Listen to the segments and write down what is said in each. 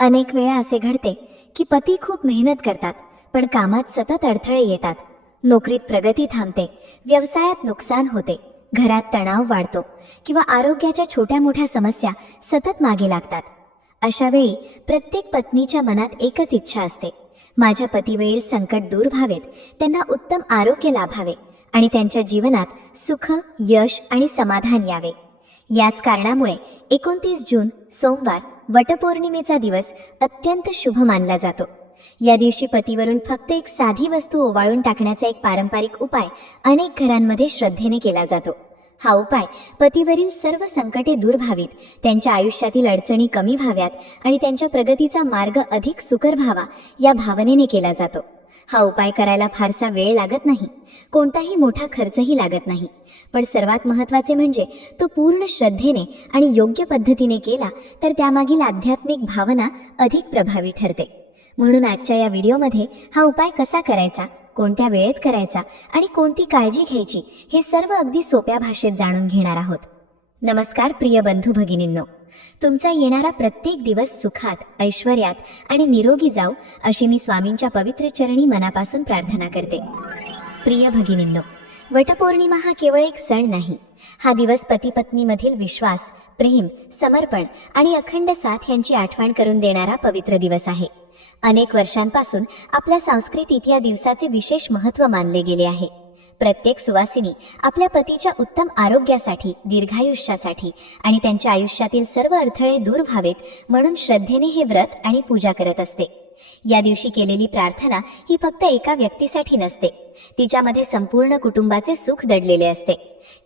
अनेक वेळा असे घडते की पती खूप मेहनत करतात, पण कामात सतत अडथळे येतात. नोकरीत प्रगती थांबते, व्यवसायात नुकसान होते, घरात तणाव वाढतो किंवा आरोग्याच्या छोट्या मोठ्या समस्या सतत मागे लागतात. अशा वेळी प्रत्येक पत्नीच्या मनात एकच इच्छा असते, माझ्या पतीवरील संकट दूर व्हावेत, त्यांना उत्तम आरोग्य लाभावे आणि त्यांच्या जीवनात सुख, यश आणि समाधान यावे. याच कारणामुळे 29 जून सोमवार वटपौर्णिमेचा दिवस अत्यंत शुभ मानला जातो. या दिवशी पतीवरून फक्त एक साधी वस्तू ओवाळून टाकण्याचा एक पारंपरिक उपाय अनेक घरांमध्ये श्रद्धेने केला जातो. हा उपाय पतीवरील सर्व संकटे दूर व्हावीत, त्यांच्या आयुष्यातील अडचणी कमी व्हाव्यात आणि त्यांच्या प्रगतीचा मार्ग अधिक सुकर व्हावा या भावनेने केला जातो. हा उपाय करायला फारसा वेळ लागत नाही, कोणताही मोठा खर्चही लागत नाही, पण सर्वात महत्त्वाचे म्हणजे तो पूर्ण श्रद्धेने आणि योग्य पद्धतीने केला तर त्यामागील आध्यात्मिक भावना अधिक प्रभावी ठरते. म्हणून आजच्या या व्हिडिओमध्ये हा उपाय कसा करायचा, कोणत्या वेळेत करायचा आणि कोणती काळजी घ्यायची हे सर्व अगदी सोप्या भाषेत जाणून घेणार आहोत. नमस्कार प्रिय बंधू भगिनींनो, तुमचा येणारा प्रत्येक दिवस सुखात, ऐश्वर्यात आणि निरोगी जाऊ अशी मी स्वामींच्या पवित्र चरणी मनापासून प्रार्थना करते. प्रिय भगिनींनो, वटपौर्णिमा हा केवळ एक सण नाही, हा दिवस पती पत्नीमधील विश्वास, प्रेम, समर्पण आणि अखंड साथ यांची आठवण करून देणारा पवित्र दिवस आहे. अनेक वर्षांपासून आपल्या संस्कृतीत या दिवसाचे विशेष महत्त्व मानले गेले आहे. प्रत्येक सुवासिनी आपल्या पतीच्या उत्तम आरोग्यासाठी, दीर्घायुष्यासाठी आणि त्यांच्या आयुष्यातील सर्व अडथळे दूर व्हावेत म्हणून श्रद्धेने हे व्रत आणि पूजा करत असते. या दिवशी केलेली प्रार्थना ही फक्त एका व्यक्तीसाठी नसते, तिच्यामध्ये संपूर्ण कुटुंबाचे सुख दडलेले असते.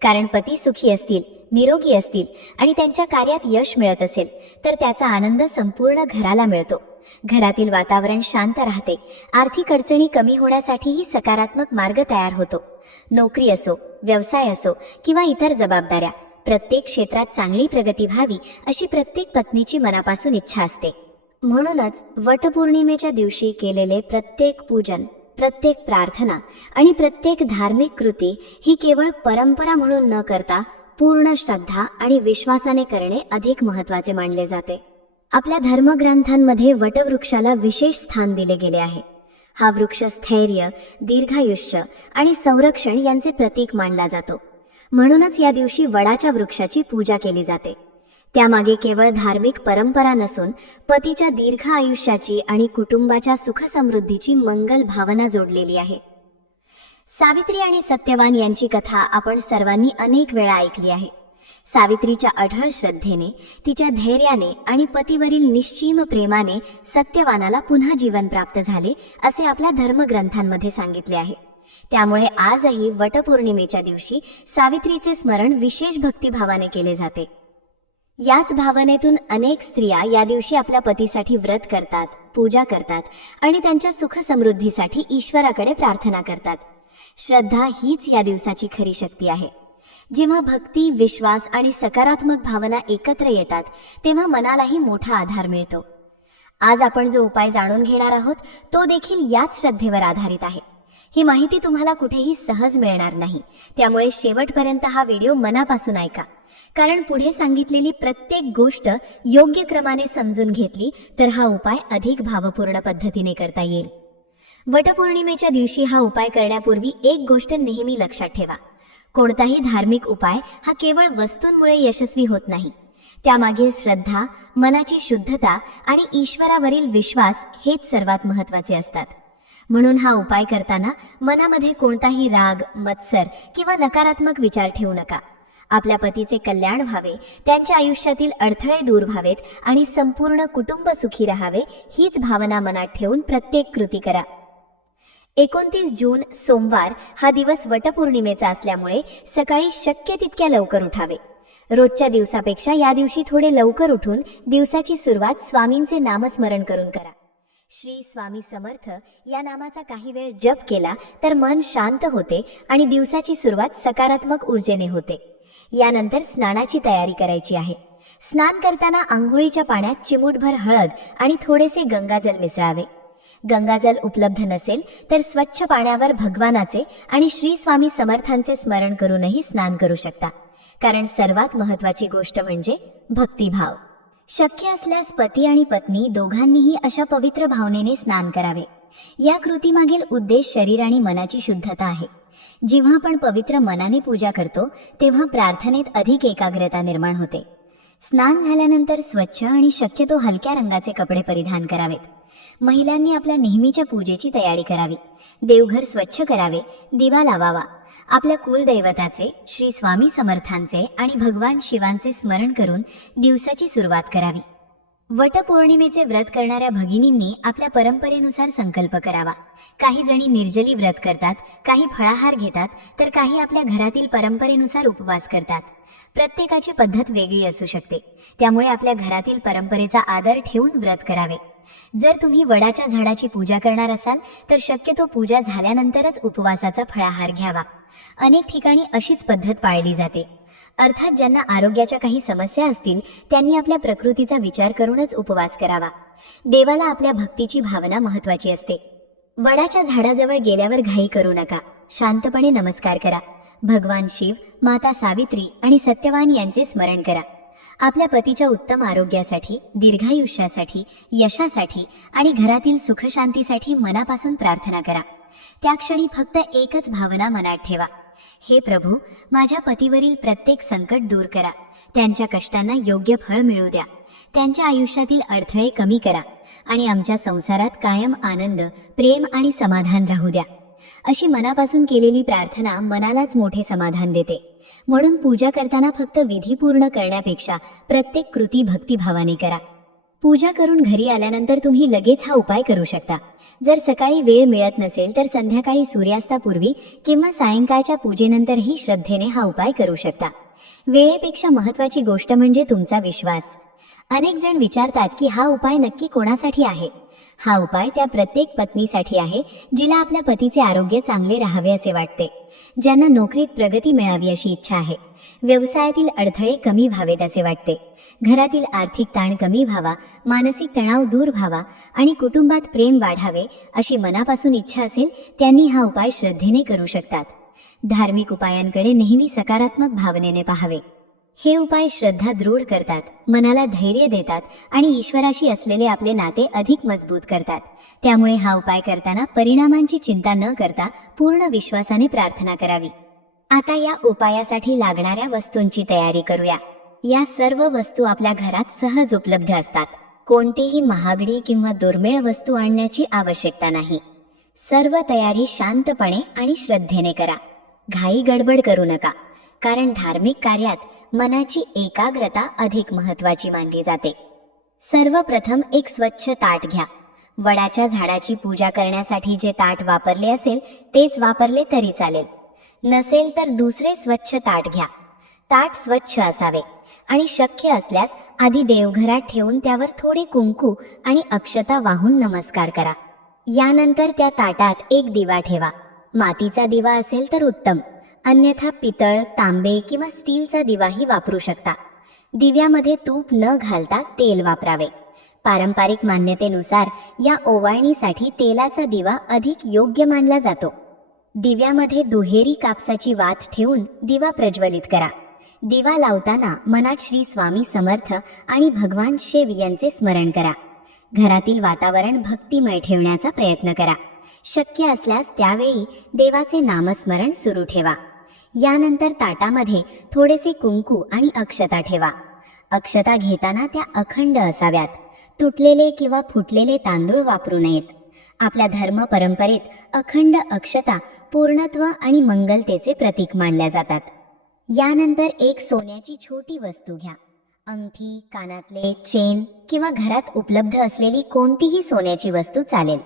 कारण पती सुखी असतील, निरोगी असतील आणि त्यांच्या कार्यात यश मिळत असेल तर त्याचा आनंद संपूर्ण घराला मिळतो. घरातील वातावरण शांत राहते, आर्थिक अडचणी कमी होण्यासाठीही सकारात्मक मार्ग तयार होतो. नोकरी असो, व्यवसाय असो किंवा इतर जबाबदाऱ्या, प्रत्येक क्षेत्रात चांगली प्रगती व्हावी अशी प्रत्येक पत्नीची मनापासून इच्छा असते. म्हणूनच वटपौर्णिमेच्या दिवशी केलेले प्रत्येक पूजन, प्रत्येक प्रार्थना आणि प्रत्येक धार्मिक कृती ही केवळ परंपरा म्हणून न करता पूर्ण श्रद्धा आणि विश्वासाने करणे अधिक महत्त्वाचे मानले जाते. आपल्या धर्मग्रंथांमध्ये वटवृक्षाला विशेष स्थान दिले गेले आहे. हा वृक्ष स्थैर्य, दीर्घायुष्य आणि संरक्षण यांचे प्रतीक मानला जातो. म्हणूनच या दिवशी वडाच्या वृक्षाची पूजा केली जाते. त्यामागे केवळ धार्मिक परंपरा नसून पतीच्या दीर्घ आयुष्याची आणि कुटुंबाच्या सुखसमृद्धीची मंगल भावना जोडलेली आहे. सावित्री आणि सत्यवान यांची कथा आपण सर्वांनी अनेक वेळा ऐकली आहे. सावित्रीच्या अढळ श्रद्धेने, तिच्या धैर्याने आणि पतीवरील निश्चीम प्रेमाने सत्यवानाला पुन्हा जीवन प्राप्त झाले असे आपल्या धर्मग्रंथांमध्ये सांगितले आहे. त्यामुळे आजही वटपौर्णिमेच्या दिवशी सावित्रीचे स्मरण विशेष भक्तिभावाने केले जाते. याच भावनेतून अनेक स्त्रिया या दिवशी आपल्या पतीसाठी व्रत करतात, पूजा करतात आणि त्यांच्या सुख समृद्धीसाठी ईश्वराकडे प्रार्थना करतात. श्रद्धा हीच या दिवसाची खरी शक्ती आहे. जेव्हा भक्ती, विश्वास आणि सकारात्मक भावना एकत्र येतात तेव्हा मनालाही मोठा आधार मिळतो. आज आपण जो उपाय जाणून घेणार आहोत तो देखील याच श्रद्धेवर आधारित आहे. ही माहिती तुम्हाला कुठेही सहज मिळणार नाही, त्यामुळे शेवटपर्यंत हा व्हिडिओ मनापासून ऐका. कारण पुढे सांगितलेली प्रत्येक गोष्ट योग्य क्रमाने समजून घेतली तर हा उपाय अधिक भावपूर्ण पद्धतीने करता येईल. वटपौर्णिमेच्या दिवशी हा उपाय करण्यापूर्वी एक गोष्ट नेहमी लक्षात ठेवा, कोणताही धार्मिक उपाय हा केवळ वस्तूंमुळे यशस्वी होत नाही. त्यामागील श्रद्धा, मनाची शुद्धता आणि ईश्वरावरील विश्वास हेच सर्वात महत्त्वाचे असतात. म्हणून हा उपाय करताना मनामध्ये कोणताही राग, मत्सर किंवा नकारात्मक विचार ठेवू नका. आपल्या पतीचे कल्याण व्हावे, त्यांच्या आयुष्यातील अडथळे दूर व्हावेत आणि संपूर्ण कुटुंब सुखी राहावे हीच भावना मनात ठेवून प्रत्येक कृती करा. 29 जून सोमवार हा दिवस वटपौर्णिमेचा असल्यामुळे सकाळी शक्य तितक्या लवकर उठावे. रोजच्या दिवसापेक्षा या दिवशी थोडे लवकर उठून दिवसाची सुरुवात स्वामींचे नामस्मरण करून करा. श्री स्वामी समर्थ या नामाचा काही वेळ जप केला तर मन शांत होते आणि दिवसाची सुरुवात सकारात्मक ऊर्जेने होते. यानंतर स्नानाची तयारी करायची आहे. स्नान करताना आंघोळीच्या पाण्यात चिमूटभर हळद आणि थोडेसे गंगाजल मिसळावे. गंगाजल उपलब्ध नसेल तर स्वच्छ पाण्यावर भगवानाचे आणि श्री स्वामी समर्थांचे स्मरण करूनही स्नान करू शकता. कारण सर्वात महत्त्वाची गोष्ट म्हणजे भक्तिभाव. शक्य असल्यास पती आणि पत्नी दोघांनीही अशा पवित्र भावनेने स्नान करावे. या कृतीमागील उद्देश शरीर आणि मनाची शुद्धता आहे. जेव्हा आपण पवित्र मनाने पूजा करतो तेव्हा प्रार्थनेत अधिक एकाग्रता निर्माण होते. स्नान झाल्यानंतर स्वच्छ आणि शक्यतो हलक्या रंगाचे कपडे परिधान करावेत. महिलांनी आपल्या नेहमीच्या पूजेची तयारी करावी. देवघर स्वच्छ करावे, दिवा लावावा. आपल्या कुलदैवताचे, श्री स्वामी समर्थांचे आणि भगवान शिवांचे स्मरण करून दिवसाची सुरुवात करावी. वटपौर्णिमेचे व्रत करणाऱ्या भगिनींनी आपल्या परंपरेनुसार संकल्प करावा. काही जणी निर्जली व्रत करतात, काही फळाहार घेतात, तर काही आपल्या घरातील परंपरेनुसार उपवास करतात. प्रत्येकाची पद्धत वेगळी असू शकते, त्यामुळे आपल्या घरातील परंपरेचा आदर ठेवून व्रत करावे. जर तुम्ही वडाच्या झाडाची पूजा करणार असाल तर शक्यतो पूजा झाल्यानंतरच उपवासाचा फळाहार घ्यावा. अनेक ठिकाणी अशीच पद्धत पाळली जाते. अर्थात ज्यांना आरोग्याच्या काही समस्या असतील त्यांनी आपल्या प्रकृतीचा विचार करूनच उपवास करावा. देवाला आपल्या भक्तीची भावना महत्त्वाची असते. वडाच्या झाडाजवळ गेल्यावर घाई करू नका. शांतपणे नमस्कार करा. भगवान शिव, माता सावित्री आणि सत्यवान यांचे स्मरण करा. आपल्या पतीच्या उत्तम आरोग्यासाठी, दीर्घायुष्यासाठी, यशासाठी आणि घरातील सुखशांतीसाठी मनापासून प्रार्थना करा. त्या क्षणी फक्त एकच भावना मनात ठेवा. हे प्रभू, माझ्या पतीवरील प्रत्येक संकट दूर करा. त्यांच्या कष्टांना योग्य फळ मिळू द्या. त्यांच्या आयुष्यातील अडथळे कमी करा आणि आमच्या संसारात कायम आनंद, प्रेम आणि समाधान राहू द्या. अशी मनापासून केलेली प्रार्थना मनालाच मोठे समाधान देते. म्हणून पूजा करताना फक्त विधी पूर्ण करण्यापेक्षा प्रत्येक कृती भक्तिभावाने करा. पूजा करून घरी आल्यानंतर तुम्ही लगेच हा उपाय करू शकता. जर सकाळी वेळ मिळत नसेल तर संध्याकाळी सूर्यास्तापूर्वी किंवा सायंकाळच्या पूजेनंतरही श्रद्धेने हा उपाय करू शकता. वेळेपेक्षा महत्त्वाची गोष्ट म्हणजे तुमचा विश्वास. अनेक जण विचारतात की हा उपाय नक्की कोणासाठी आहे. हा उपाय त्या प्रत्येक पत्नीसाठी आहे जिला आपल्या पतीचे आरोग्य चांगले राहावे असे वाटते, ज्यांना नोकरीत प्रगती मिळावी अशी इच्छा आहे, व्यवसायातील अडथळे कमी व्हावेत असे वाटते, घरातील आर्थिक ताण कमी व्हावा, मानसिक तणाव दूर व्हावा आणि कुटुंबात प्रेम वाढावे अशी मनापासून इच्छा असेल त्यांनी हा उपाय श्रद्धेने करू शकतात. धार्मिक उपायांकडे नेहमी सकारात्मक भावनेने पाहावे. हे उपाय श्रद्धा दृढ करतात, मनाला धैर्य देतात आणि ईश्वराशी असलेले आपले नाते अधिक मजबूत करतात. त्यामुळे हा उपाय करताना परिणामांची चिंता न करता पूर्ण विश्वासाने प्रार्थना करावी. आता या उपायासाठी लागणाऱ्या वस्तूंची तयारी करूया. या सर्व वस्तू आपल्या घरात सहज उपलब्ध असतात. कोणतीही महागडी किंवा दुर्मिळ वस्तू आणण्याची आवश्यकता नाही. सर्व तयारी शांतपणे आणि श्रद्धेने करा. घाई गडबड करू नका, कारण धार्मिक कार्यात मनाची एकाग्रता अधिक महत्त्वाची मानली जाते. सर्वप्रथम एक स्वच्छ ताट घ्या. वडाच्या झाडाची पूजा करण्यासाठी जे ताट वापरले असेल तेच वापरले तरी चालेल. नसेल तर दुसरे स्वच्छ ताट घ्या. ताट स्वच्छ असावे आणि शक्य असल्यास आधी देवघरात ठेवून त्यावर थोडे कुंकू आणि अक्षता वाहून नमस्कार करा. यानंतर त्या ताटात एक दिवा ठेवा. मातीचा दिवा असेल तर उत्तम, अन्यथा पितळ, तांबे किंवा स्टीलचा दिवाही वापरू शकता. दिव्यामध्ये तूप न घालता तेल वापरावे. पारंपरिक मान्यतेनुसार या ओवाळणीसाठी तेलाचा दिवा अधिक योग्य मानला जातो. दिव्यामध्ये दुहेरी कापसाची वात ठेवून दिवा प्रज्वलित करा. दिवा लावताना मनात श्री स्वामी समर्थ आणि भगवान शिव यांचे स्मरण करा. घरातील वातावरण भक्तिमय ठेवण्याचा प्रयत्न करा. शक्य असल्यास त्यावेळी देवाचे नामस्मरण सुरू ठेवा. यानंतर ताटामध्ये थोडेसे कुंकू आणि अक्षता ठेवा. अक्षता घेताना त्या अखंड असाव्यात. तुटलेले किंवा फुटलेले तांदूळ वापरू नयेत. आपल्या धर्म परंपरेत अखंड अक्षता पूर्णत्व आणि मंगलतेचे प्रतीक मानल्या जातात. यानंतर एक सोन्याची छोटी वस्तू घ्या. अंगठी, कानातले, चेन किंवा घरात उपलब्ध असलेली कोणतीही सोन्याची वस्तू चालेल.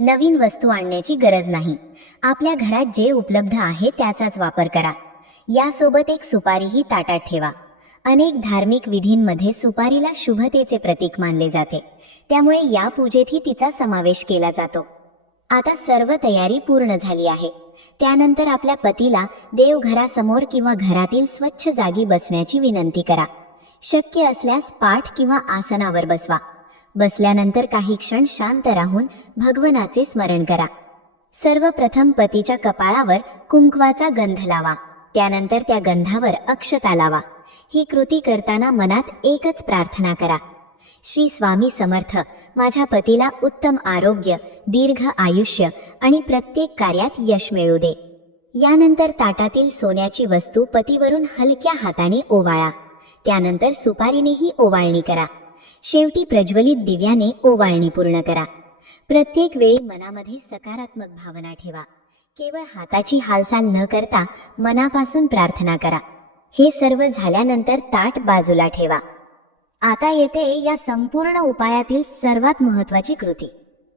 नवीन वस्तू आणण्याची गरज नाही. आपल्या घरात जे उपलब्ध आहे त्याचाच वापर करा. यासोबत एक सुपारीही ताटात ठेवा. अनेक धार्मिक विधींमध्ये सुपारीला शुभतेचे प्रतीक मानले जाते, त्यामुळे या पूजेतही तिचा समावेश केला जातो. आता सर्व तयारी पूर्ण झाली आहे. त्यानंतर आपल्या पतीला देवघरासमोर किंवा घरातील स्वच्छ जागी बसण्याची विनंती करा. शक्य असल्यास पाठ किंवा आसनावर बसवा. बसल्यानंतर काही क्षण शांत राहून भगवानाचे स्मरण करा. सर्वप्रथम पतीच्या कपाळावर कुंकवाचा गंध लावा. त्यानंतर त्या गंधावर अक्षता लावा. ही कृती करताना मनात एकच प्रार्थना करा. श्री स्वामी समर्थ माझ्या पतीला उत्तम आरोग्य, दीर्घ आयुष्य आणि प्रत्येक कार्यात यश मिळू दे. यानंतर ताटातील सोन्याची वस्तू पतीवरून हलक्या हाताने ओवाळा. त्यानंतर सुपारीनेही ओवाळणी करा. शेवटी प्रज्वलित दिव्याने ओवाळणी पूर्ण करा. प्रत्येक वेळी मनामध्ये सकारात्मक भावना ठेवा. केवळ हाताची हालचाल न करता मनापासून प्रार्थना करा. हे सर्व झाल्यानंतर ताट बाजूला ठेवा. आता येते या संपूर्ण उपायातील सर्वात महत्त्वाची कृती.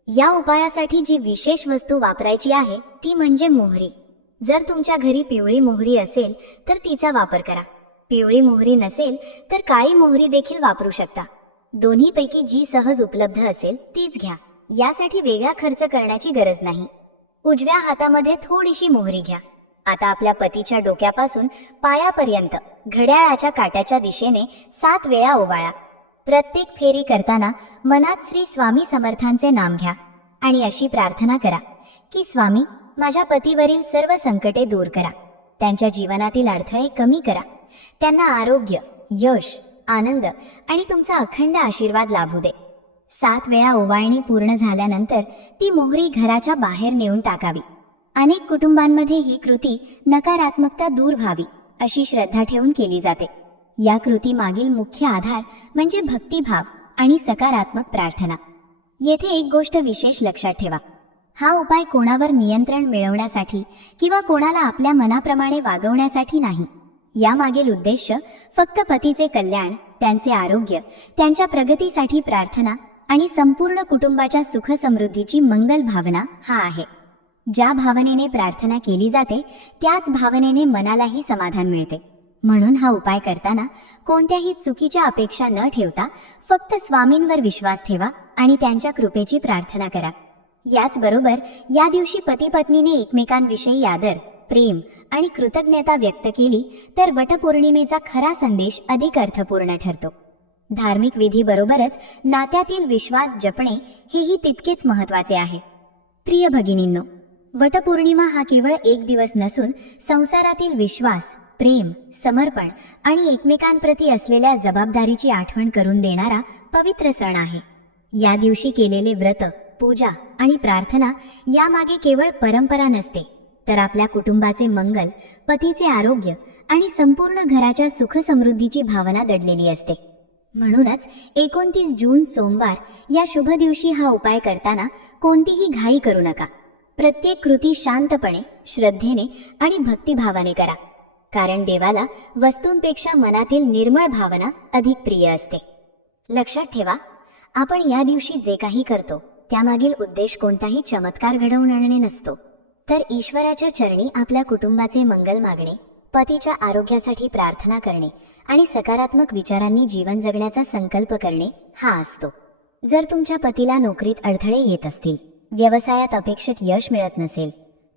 या उपायासाठी जी विशेष वस्तू वापरायची आहे ती म्हणजे मोहरी. जर तुमच्या घरी पिवळी मोहरी असेल तर तिचा वापर करा. पिवळी मोहरी नसेल तर काळी मोहरी देखील वापरू शकता. दोन्हीपैकी जी सहज उपलब्ध असेल तीच घ्या. यासाठी वेगळा खर्च करण्याची गरज नाही. उजव्या हातामध्ये थोडीशी मोहरी घ्या. आता आपल्या पतीच्या डोक्यापासून पायापर्यंत घड्याळाच्या काट्याच्या दिशेने 7 वेळा ओवाळा. प्रत्येक फेरी करताना मनात श्री स्वामी समर्थांचे नाम घ्या आणि अशी प्रार्थना करा की स्वामी, माझ्या पतीवरील सर्व संकटे दूर करा. त्यांच्या जीवनातील अडथळे कमी करा. त्यांना आरोग्य, यश, आनंद आणि तुमचा अखंड आशीर्वाद लाभू दे. 7 वेळा ओवाळणी पूर्ण झाल्यानंतर ती मोहरी घराच्या बाहेर नेऊन टाकावी. अनेक कुटुंबांमध्ये ही कृती नकारात्मकता दूर व्हावी अशी श्रद्धा ठेवून केली जाते. या कृती मागील मुख्य आधार म्हणजे भक्तिभाव आणि सकारात्मक प्रार्थना. येथे एक गोष्ट विशेष लक्षात ठेवा. हा उपाय कोणावर नियंत्रण मिळवण्यासाठी किंवा कोणाला आपल्या मनाप्रमाणे वागवण्यासाठी नाही. यामागील उद्देश फक्त पतीचे कल्याण, त्यांचे आरोग्य, त्यांच्या प्रगतीसाठी प्रार्थना आणि संपूर्ण कुटुंबाच्या सुख समृद्धीची मंगल भावना हा आहे. ज्या भावनेने प्रार्थना केली जाते त्याच भावनेने मनालाही समाधान मिळते. म्हणून हा उपाय करताना कोणत्याही चुकीच्या अपेक्षा न ठेवता फक्त स्वामींवर विश्वास ठेवा आणि त्यांच्या कृपेची प्रार्थना करा. याचबरोबर या दिवशी पती पत्नीने एकमेकांविषयी आदर, प्रेम आणि कृतज्ञता व्यक्त केली तर वटपौर्णिमेचा खरा संदेश अधिक अर्थपूर्ण ठरतो. धार्मिक विधीबरोबरच नात्यातील विश्वास जपणे हेही तितकेच महत्त्वाचे आहे. प्रिय भगिनींनो, वटपौर्णिमा हा केवळ एक दिवस नसून संसारातील विश्वास, प्रेम, समर्पण आणि एकमेकांप्रती असलेल्या जबाबदारीची आठवण करून देणारा पवित्र सण आहे. या दिवशी केलेले व्रत, पूजा आणि प्रार्थना यामागे केवळ परंपरा नसते, तर आपल्या कुटुंबाचे मंगल, पतीचे आरोग्य आणि संपूर्ण घराच्या सुख समृद्धीची भावना दडलेली असते. म्हणूनच 29 जून सोमवार या शुभ दिवशी हा उपाय करताना कोणतीही घाई करू नका. प्रत्येक कृती शांतपणे, श्रद्धेने आणि भक्तिभावाने करा. कारण देवाला वस्तूंपेक्षा मनातील निर्मळ भावना अधिक प्रिय असते. लक्षात ठेवा, आपण या दिवशी जे काही करतो त्यामागील उद्देश कोणताही चमत्कार घडवून आणणे नसतो, तर ईश्वराच्या चरणी आपल्या कुटुंबाचे मंगल मागणे, पतीच्या आरोग्यासाठी प्रार्थना करणे आणि सकारात्मक विचारांनी जीवन जगण्याचा संकल्प करणे हा असतो. जर तुमच्या पतीला नोकरीत अडथळे येत असतील, व्यवसायात अपेक्षित यश मिळत नसेल,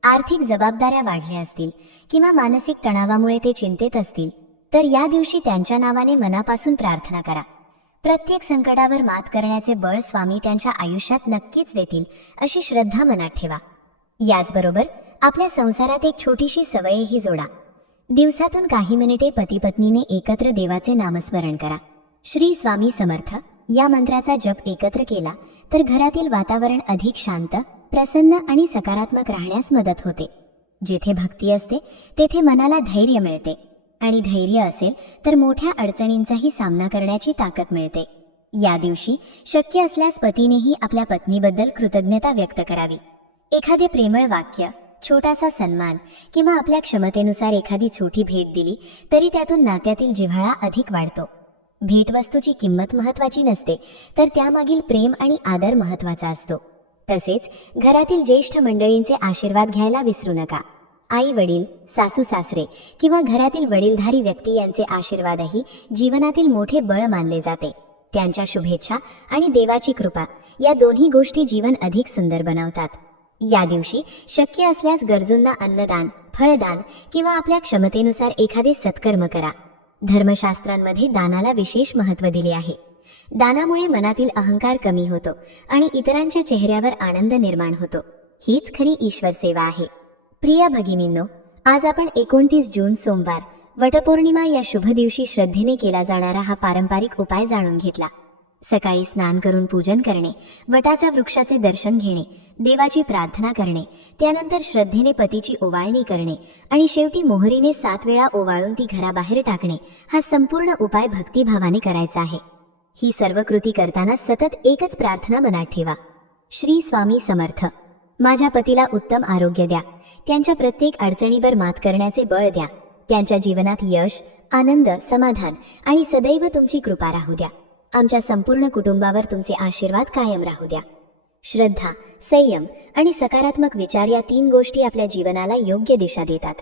आर्थिक जबाबदाऱ्या वाढल्या असतील किंवा मानसिक तणावामुळे ते चिंतेत असतील, तर या दिवशी त्यांच्या नावाने मनापासून प्रार्थना करा. प्रत्येक संकटावर मात करण्याचे बळ स्वामी त्यांच्या आयुष्यात नक्कीच देतील अशी श्रद्धा मनात ठेवा. याचबरोबर आपल्या संसारात एक छोटीशी सवयही जोडा. दिवसातून काही मिनिटे पती पत्नीने एकत्र देवाचे नामस्मरण करा. श्री स्वामी समर्थ या मंत्राचा जप एकत्र केला तर घरातील वातावरण अधिक शांत, प्रसन्न आणि सकारात्मक राहण्यास मदत होते. जिथे भक्ती असते तेथे मनाला धैर्य मिळते आणि धैर्य असेल तर मोठ्या अडचणींचाही सामना करण्याची ताकद मिळते. या दिवशी शक्य असल्यास पतीनेही आपल्या पत्नीबद्दल कृतज्ञता व्यक्त करावी. एखादे प्रेमळ वाक्य, छोटासा सन्मान किंवा आपल्या क्षमतेनुसार एखादी छोटी भेट दिली तरी त्यातून नात्यातील जिव्हाळा अधिक वाढतो. भेटवस्तूची किंमत महत्त्वाची नसते, तर त्यामागील प्रेम आणि आदर महत्त्वाचा असतो. तसेच घरातील ज्येष्ठ मंडळींचे आशीर्वाद घ्यायला विसरू नका. आई वडील, सासू सासरे किंवा घरातील वडीलधारी व्यक्ती यांचे आशीर्वादही जीवनातील मोठे बळ मानले जाते. त्यांच्या शुभेच्छा आणि देवाची कृपा या दोन्ही गोष्टी जीवन अधिक सुंदर बनवतात. या दिवशी शक्य असल्यास गरजूंना अन्नदान, फळदान किंवा आपल्या क्षमतेनुसार एखादे सत्कर्म करा. धर्मशास्त्रांमध्ये दानाला विशेष महत्त्व दिले आहे. दानामुळे मनातील अहंकार कमी होतो आणि इतरांच्या चेहऱ्यावर आनंद निर्माण होतो. हीच खरी ईश्वर सेवा आहे. प्रिय भगिनींनो, आज आपण 29 जून सोमवार वटपौर्णिमा या शुभ दिवशी श्रद्धेने केला जाणारा हा पारंपरिक उपाय जाणून घेतला. सकाळी स्नान करून पूजन करणे, वटाच्या वृक्षाचे दर्शन घेणे, देवाची प्रार्थना करणे, त्यानंतर श्रद्धेने पतीची ओवाळणी करणे आणि शेवटी मोहरीने 7 वेळा ओवाळून ती घराबाहेर टाकणे, हा संपूर्ण उपाय भक्तिभावाने करायचा आहे. ही सर्व कृती करताना सतत एकच प्रार्थना मनात ठेवा. श्री स्वामी समर्थ. माझ्या पतीला उत्तम आरोग्य द्या, त्यांच्या प्रत्येक अडचणीवर मात करण्याचे बळ द्या, त्यांच्या जीवनात यश, आनंद, समाधान आणि सदैव तुमची कृपा राहू द्या. आमच्या संपूर्ण कुटुंबावर तुमचे आशीर्वाद कायम राहू द्या. श्रद्धा, संयम आणि सकारात्मक विचार या 3 गोष्टी आपल्या जीवनाला योग्य दिशा देतात.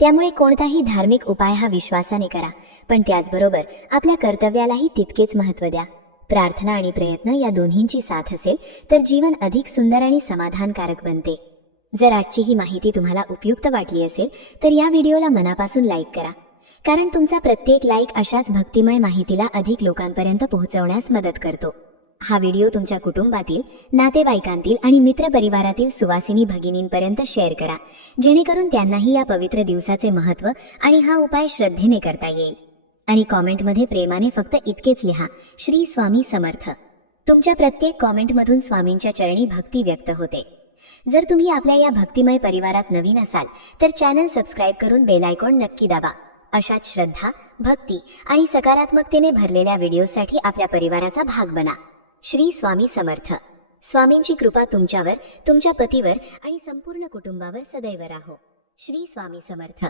त्यामुळे कोणताही धार्मिक उपाय हा विश्वासाने करा, पण त्याचबरोबर आपल्या कर्तव्यालाही तितकेच महत्त्व द्या. प्रार्थना आणि प्रयत्न या दोन्हींची साथ असेल तर जीवन अधिक सुंदर आणि समाधानकारक बनते. जर आजची ही माहिती तुम्हाला उपयुक्त वाटली असेल तर या व्हिडिओला मनापासून लाईक करा, कारण तुमचा प्रत्येक लाईक अशाच भक्तिमय माहितीला अधिक लोकांपर्यंत पोहोचवण्यास मदत करतो. हा व्हिडिओ तुमच्या कुटुंबातील, नातेवाईकांतील आणि मित्रपरिवारातील सुवासिनी भगिनींपर्यंत शेअर करा, जेणेकरून त्यांनाही या पवित्र दिवसाचे महत्त्व आणि हा उपाय श्रद्धेने करता येईल. आणि कॉमेंटमध्ये प्रेमाने फक्त इतकेच लिहा, श्री स्वामी समर्थ. तुमच्या प्रत्येक कॉमेंटमधून स्वामींच्या चरणी भक्ती व्यक्त होते. जर तुम्ही आपल्या या भक्तिमय परिवारात नवीन असाल तर चॅनल सबस्क्राईब करून बेल आयकॉन नक्की दाबा. अशाच श्रद्धा, भक्ती आणि सकारात्मकतेने भरलेल्या व्हिडिओसाठी आपल्या परिवाराचा भाग बना. श्री स्वामी समर्थ. स्वामींची कृपा तुमच्यावर, तुमच्या पतीवर आणि संपूर्ण कुटुंबावर सदैव राहो. श्री स्वामी समर्थ.